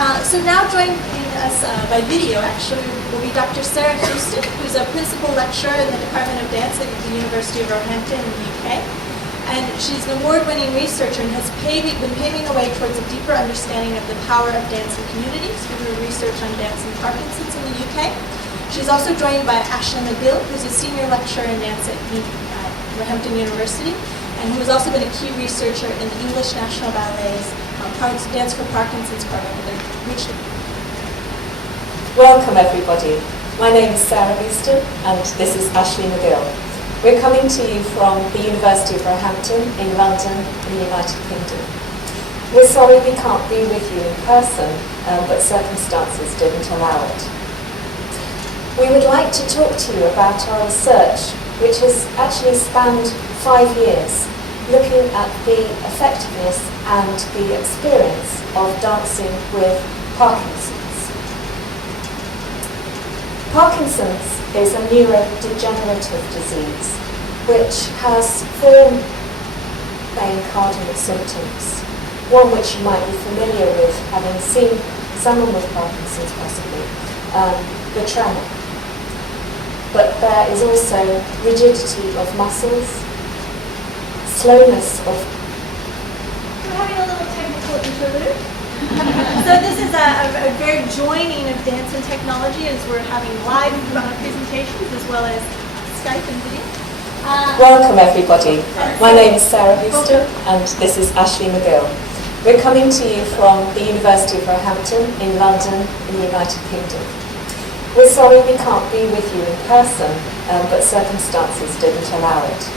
So now joining us by video, actually, will be Dr. Sarah Houston, who's a principal lecturer in the Department of Dance at the University of Roehampton in the UK. And she's an award-winning researcher and has been paving the way towards a deeper understanding of the power of dance in communities through her research on dance and Parkinson's in the UK. She's also joined by Ashley McGill, who's a senior lecturer in dance at Roehampton University, and who has also been a key researcher in the English National Ballet's Dance for Parkinson's program. Welcome everybody. My name is Sarah Houston and this is Ashley McGill. We're coming to you from the University of Roehampton in London in the United Kingdom. We're sorry we can't be with you in person, but circumstances didn't allow it. We would like to talk to you about our research, which has actually spanned 5 years, looking at the effectiveness and the experience of dancing with Parkinson's. Parkinson's is a neurodegenerative disease which has 4 main cardinal symptoms. One which you might be familiar with, having seen someone with Parkinson's possibly, the tremor. But there is also rigidity of muscles, slowness of... We're having a little technical interlude. So this is a very joining of dance and technology as we're having live presentations as well as Skype and video. Welcome everybody. My name is Sarah Houston and this is Ashley McGill. We're coming to you from the University of Roehampton in London in the United Kingdom. We're sorry we can't be with you in person, but circumstances didn't allow it.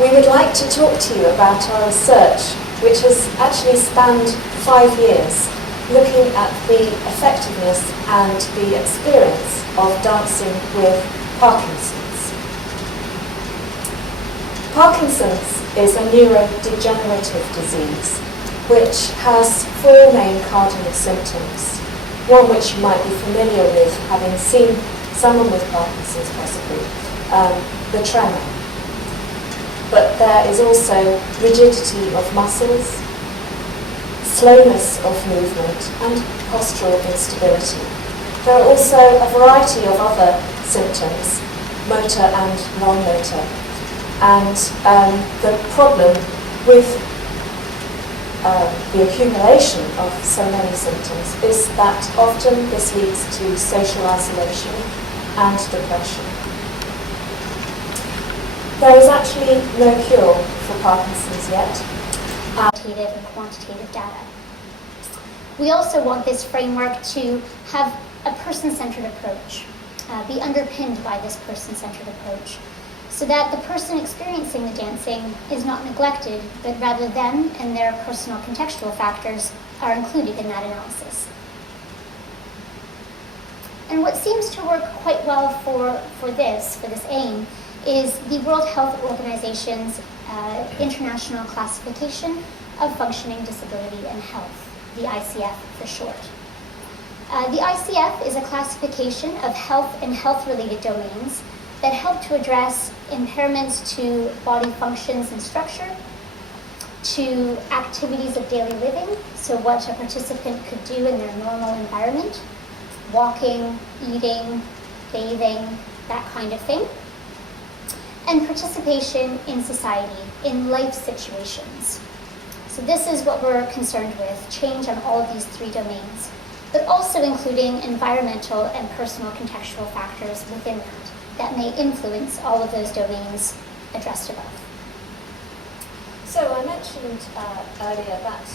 We would like to talk to you about our research, which has actually spanned 5 years, looking at the effectiveness and the experience of dancing with Parkinson's. Parkinson's is a neurodegenerative disease which has 4 main cardinal symptoms. One which you might be familiar with, having seen someone with Parkinson's possibly, the tremor. But there is also rigidity of muscles, slowness of movement, and postural instability. There are also a variety of other symptoms, motor and non-motor. And the problem with the accumulation of so many symptoms is that often this leads to social isolation and depression. There is actually no cure for Parkinson's yet. Qualitative and quantitative data. We also want this framework to have a person-centered approach, be underpinned by this person-centered approach, so that the person experiencing the dancing is not neglected, but rather them and their personal contextual factors are included in that analysis. And what seems to work quite well for this aim is the World Health Organization's International Classification of Functioning Disability and Health, the ICF for short. The ICF is a classification of health and health-related domains that help to address impairments to body functions and structure, to activities of daily living, so what a participant could do in their normal environment, walking, eating, bathing, that kind of thing, and participation in society, in life situations. So this is what we're concerned with, change on all of these 3 domains, but also including environmental and personal contextual factors within that may influence all of those domains addressed above. So I mentioned earlier that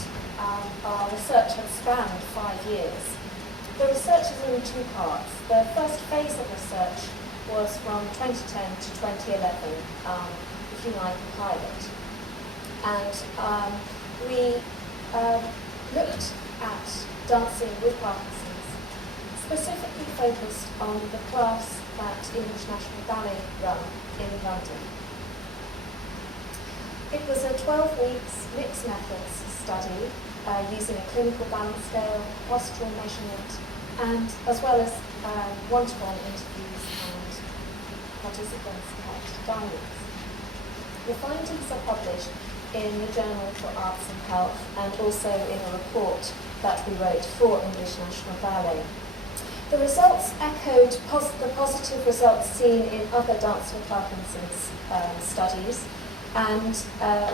our research has spanned 5 years. The research is in 2 parts. The first phase of research was from 2010 to 2011, if you like, pilot. And we looked at dancing with Parkinson's, specifically focused on the class that English National Ballet run in London. It was a 12 weeks mixed methods study using a clinical balance scale, postural measurement, and as well as one-to-one interviews and participants kept diaries. The findings are published in the Journal for Arts and Health and also in a report that we wrote for English National Ballet. The results echoed the positive results seen in other Dance for Parkinson's studies, and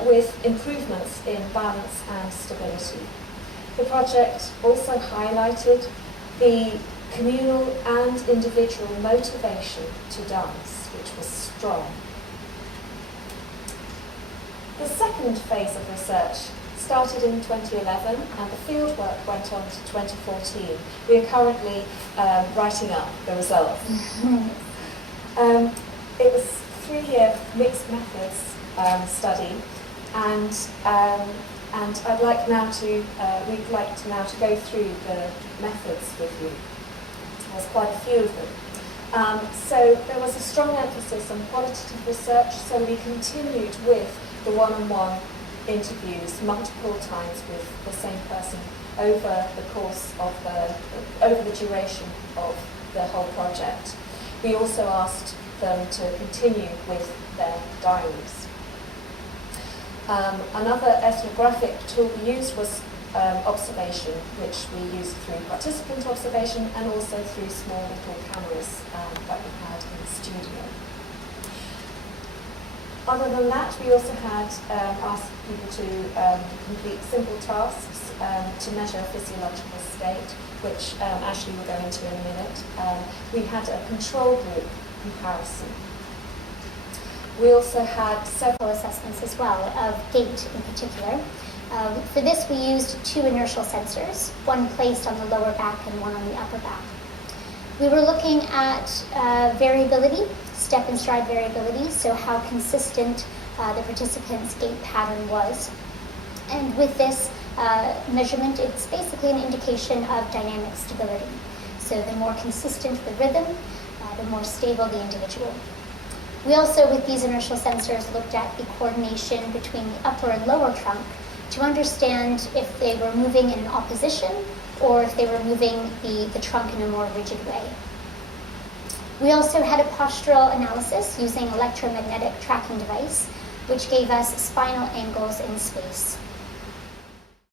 with improvements in balance and stability. The project also highlighted the communal and individual motivation to dance, which was strong. The second phase of research started in 2011 and the fieldwork went on to 2014. We are currently writing up the results. It was a 3-year mixed methods study, and we'd like now to go through the methods with you. There's quite a few of them. So there was a strong emphasis on qualitative research, so we continued with the one-on-one interviews multiple times with the same person over the course of over the duration of the whole project. We also asked them to continue with their diaries. Another ethnographic tool we used was observation, which we used through participant observation and also through small little cameras that we had in the studio. Other than that, we also had asked people to complete simple tasks to measure physiological state, which Ashley will go into in a minute. We had a control group comparison. We also had several assessments as well, of gait in particular. For this, we used 2 inertial sensors, one placed on the lower back and one on the upper back. We were looking at variability, step and stride variability, so how consistent the participant's gait pattern was. And with this measurement, it's basically an indication of dynamic stability. So the more consistent the rhythm, the more stable the individual. We also, with these inertial sensors, looked at the coordination between the upper and lower trunk to understand if they were moving in an opposition or if they were moving the trunk in a more rigid way. We also had a postural analysis using electromagnetic tracking device, which gave us spinal angles in space.